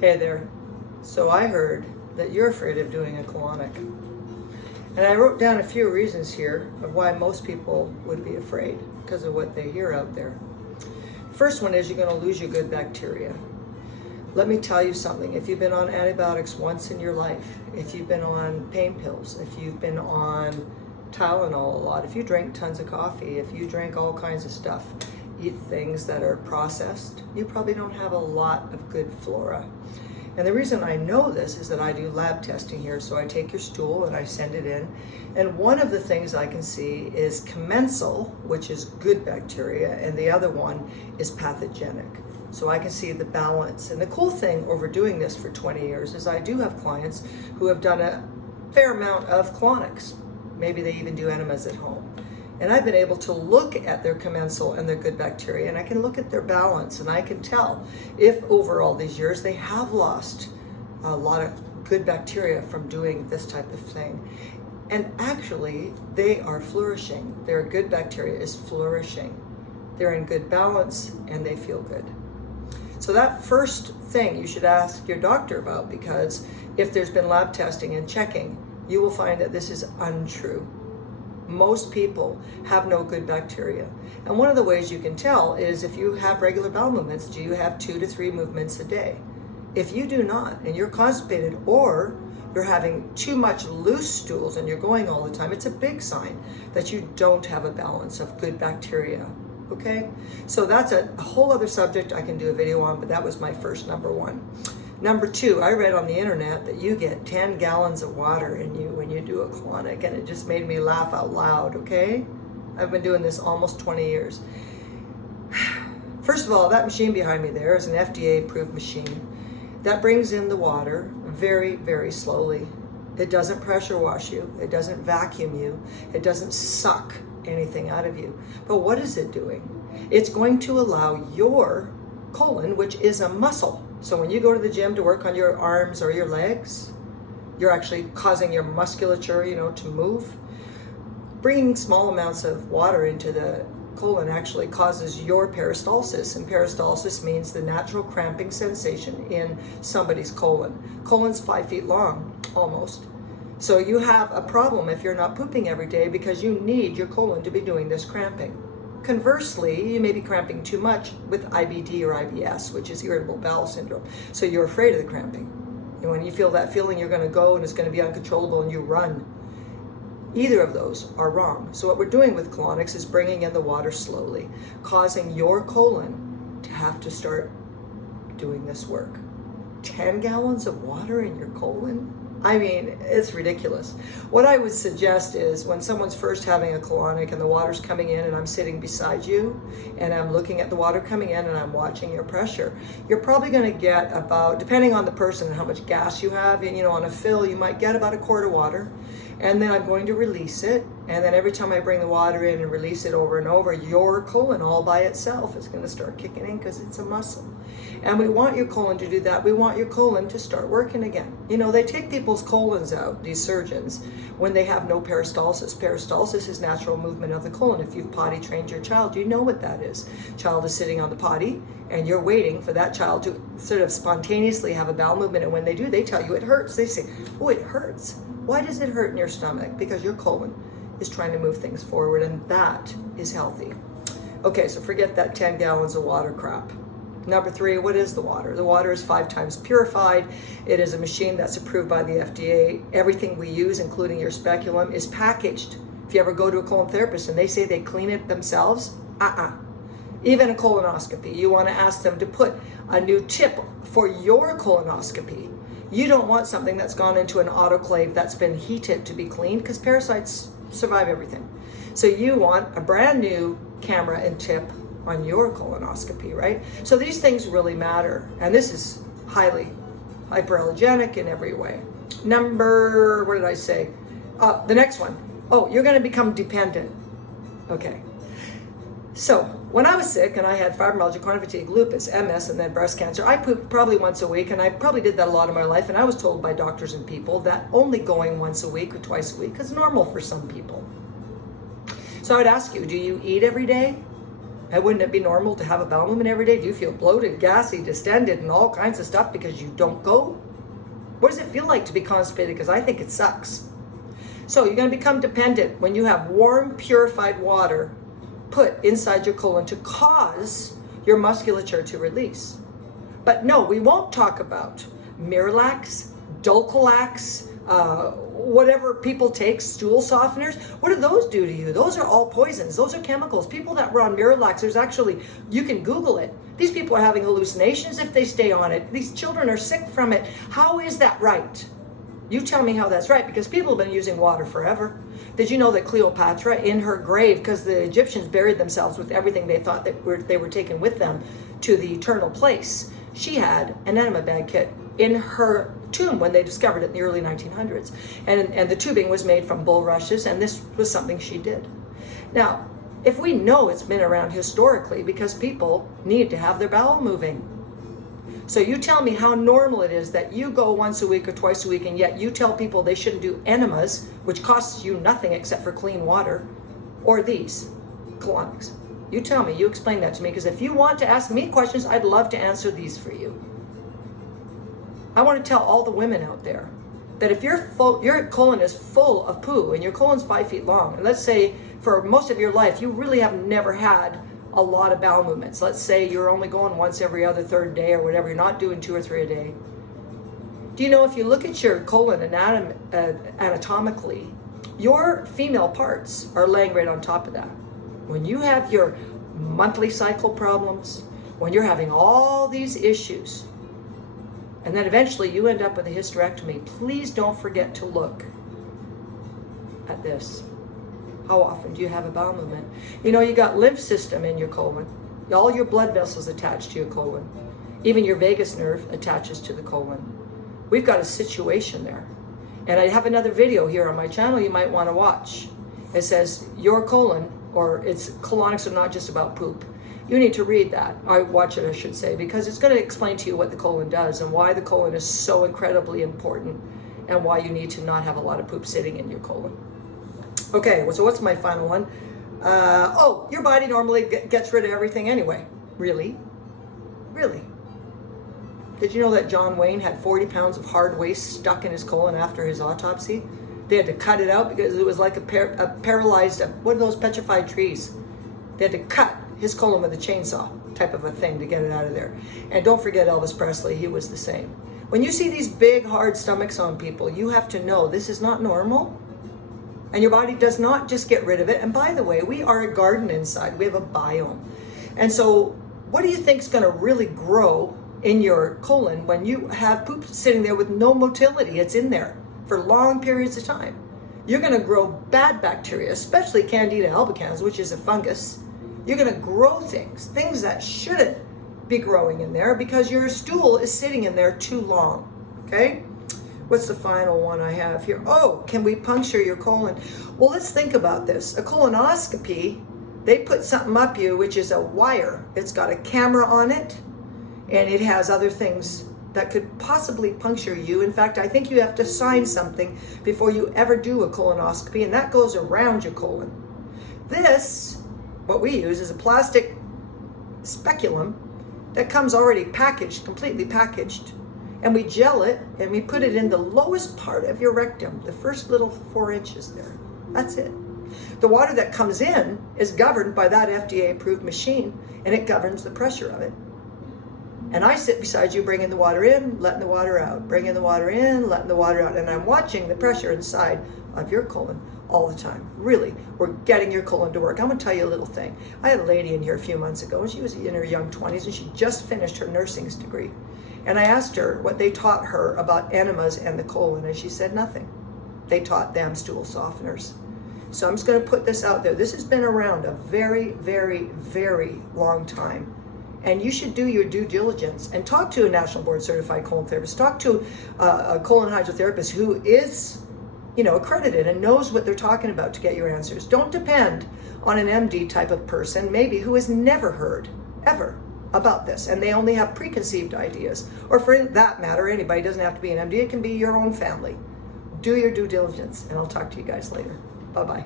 Hey there. So I heard that you're afraid of doing a colonic. And I wrote down a few reasons here of why most people would be afraid because of what they hear out there. First one is you're going to lose your good bacteria. Let me tell you something. If you've been on antibiotics once in your life, if you've been on pain pills, if you've been on Tylenol a lot, if you drink tons of coffee, if you drink all kinds of stuff, eat things that are processed, you probably don't have a lot of good flora. And the reason I know this is that I do lab testing here. So I take your stool and I send it in. And one of the things I can see is commensal, which is good bacteria, and the other one is pathogenic. So I can see the balance. And the cool thing over doing this for 20 years is I do have clients who have done a fair amount of colonics. Maybe they even do enemas at home. And I've been able to look at their commensal and their good bacteria, and I can look at their balance, and I can tell if over all these years they have lost a lot of good bacteria from doing this type of thing. And actually, they are flourishing. Their good bacteria is flourishing. They're in good balance, and they feel good. So that first thing you should ask your doctor about, because if there's been lab testing and checking, you will find that this is untrue. Most people have no good bacteria. And one of the ways you can tell is if you have regular bowel movements, do you have 2 to 3 movements a day? If you do not, and you're constipated, or you're having too much loose stools and you're going all the time, it's a big sign that you don't have a balance of good bacteria. Okay? So that's a whole other subject I can do a video on, but that was my first number one. Number two, I read on the internet that you get 10 gallons of water in you when you do a colonic, and it just made me laugh out loud, okay? I've been doing this almost 20 years. First of all, that machine behind me there is an FDA-approved machine that brings in the water very, very slowly. It doesn't pressure wash you. It doesn't vacuum you. It doesn't suck anything out of you. But what is it doing? It's going to allow your colon, which is a muscle. So when you go to the gym to work on your arms or your legs, you're actually causing your musculature, to move. Bringing small amounts of water into the colon actually causes your peristalsis, and peristalsis means the natural cramping sensation in somebody's colon. Colon's 5 feet long, almost. So you have a problem if you're not pooping every day because you need your colon to be doing this cramping. Conversely, you may be cramping too much with IBD or IBS, which is irritable bowel syndrome. So you're afraid of the cramping. And when you feel that feeling, you're going to go and it's going to be uncontrollable and you run. Either of those are wrong. So what we're doing with colonics is bringing in the water slowly, causing your colon to have to start doing this work. 10 gallons of water in your colon? I mean, it's ridiculous. What I would suggest is when someone's first having a colonic and the water's coming in and I'm sitting beside you and I'm looking at the water coming in and I'm watching your pressure, you're probably going to get about, depending on the person and how much gas you have, on a fill, you might get about a quart of water. And then I'm going to release it. And then every time I bring the water in and release it over and over, your colon all by itself is going to start kicking in because it's a muscle. And we want your colon to do that. We want your colon to start working again. They take people's colons out, these surgeons, when they have no peristalsis. Peristalsis is natural movement of the colon. If you've potty trained your child, you know what that is. Child is sitting on the potty and you're waiting for that child to sort of spontaneously have a bowel movement. And when they do, they tell you it hurts. They say, oh, it hurts. Why does it hurt in your stomach? Because your colon is trying to move things forward, and that is healthy. Okay, so forget that 10 gallons of water crap. Number three, what is the water? The water is 5 times purified. It is a machine that's approved by the FDA. Everything we use, including your speculum, is packaged. If you ever go to a colon therapist and they say they clean it themselves, Even a colonoscopy, you want to ask them to put a new tip for your colonoscopy. You don't want something that's gone into an autoclave that's been heated to be cleaned, because parasites survive everything. So you want a brand new camera and tip on your colonoscopy, right? So these things really matter. And this is highly hyperallergenic in every way. What did I say? The next one. Oh, you're going to become dependent. Okay. So when I was sick and I had fibromyalgia, chronic fatigue, lupus, MS, and then breast cancer, I pooped probably once a week, and I probably did that a lot of my life. And I was told by doctors and people that only going once a week or twice a week is normal for some people. So I would ask you, do you eat every day? And wouldn't it be normal to have a bowel movement every day? Do you feel bloated, gassy, distended, and all kinds of stuff because you don't go? What does it feel like to be constipated? Because I think it sucks. So you're going to become dependent when you have warm, purified water put inside your colon to cause your musculature to release. But no, we won't talk about Miralax, Dulcolax, whatever people take, stool softeners. What do those do to you? Those are all poisons. Those are chemicals. People that were on Miralax, there's actually, you can Google it. These people are having hallucinations if they stay on it. These children are sick from it. How is that right? You tell me how that's right, because people have been using water forever. Did you know that Cleopatra, in her grave, because the Egyptians buried themselves with everything they thought that they were taking with them to the eternal place, she had an enema bag kit in her tomb when they discovered it in the early 1900s. And the tubing was made from bulrushes, and this was something she did. Now, if we know it's been around historically because people need to have their bowel moving. So you tell me how normal it is that you go once a week or twice a week, and yet you tell people they shouldn't do enemas, which costs you nothing except for clean water, or these, colonics. You tell me, you explain that to me, because if you want to ask me questions, I'd love to answer these for you. I want to tell all the women out there that if your colon is full of poo and your colon's 5 feet long, and let's say for most of your life you really have never had a lot of bowel movements. Let's say you're only going once every other third day or whatever. You're not doing 2 or 3 a day. Do you know if you look at your colon anatomically, your female parts are laying right on top of that. When you have your monthly cycle problems, when you're having all these issues, and then eventually you end up with a hysterectomy, please don't forget to look at this. How often do you have a bowel movement? You know, you got lymph system in your colon. All your blood vessels attached to your colon. Even your vagus nerve attaches to the colon. We've got a situation there. And I have another video here on my channel you might want to watch. It says your colon, or it's colonics are not just about poop. You need to read that, or watch it I should say, because it's going to explain to you what the colon does and why the colon is so incredibly important and why you need to not have a lot of poop sitting in your colon. Okay, so what's my final one? Your body normally gets rid of everything anyway. Really? Really? Did you know that John Wayne had 40 pounds of hard waste stuck in his colon after his autopsy? They had to cut it out because it was like a paralyzed, what are those petrified trees? They had to cut his colon with a chainsaw type of a thing to get it out of there. And don't forget Elvis Presley, he was the same. When you see these big hard stomachs on people, you have to know this is not normal. And your body does not just get rid of it. And by the way, we are a garden inside. We have a biome. And so what do you think is going to really grow in your colon when you have poop sitting there with no motility? It's in there for long periods of time. You're going to grow bad bacteria, especially Candida albicans, which is a fungus. You're going to grow things that shouldn't be growing in there because your stool is sitting in there too long. Okay? What's the final one I have here? Oh, can we puncture your colon? Well, let's think about this. A colonoscopy, they put something up you, which is a wire. It's got a camera on it, and it has other things that could possibly puncture you. In fact, I think you have to sign something before you ever do a colonoscopy, and that goes around your colon. This, what we use, is a plastic speculum that comes already packaged, completely packaged. And we gel it and we put it in the lowest part of your rectum, the first little 4 inches there. That's it. The water that comes in is governed by that FDA-approved machine, and it governs the pressure of it. And I sit beside you, bringing the water in, letting the water out, bringing the water in, letting the water out, and I'm watching the pressure inside of your colon all the time. Really, we're getting your colon to work. I'm going to tell you a little thing. I had a lady in here a few months ago, and she was in her young 20s, and she just finished her nursing degree. And I asked her what they taught her about enemas and the colon, and she said nothing. They taught them stool softeners. So I'm just going to put this out there. This has been around a very, very, very long time. And you should do your due diligence and talk to a national board certified colon therapist. Talk to a colon hydrotherapist who is, accredited and knows what they're talking about to get your answers. Don't depend on an MD type of person, maybe, who has never heard, ever, about this, and they only have preconceived ideas. Or for that matter, anybody, doesn't have to be an MD, it can be your own family. Do your due diligence, and I'll talk to you guys later. Bye-bye.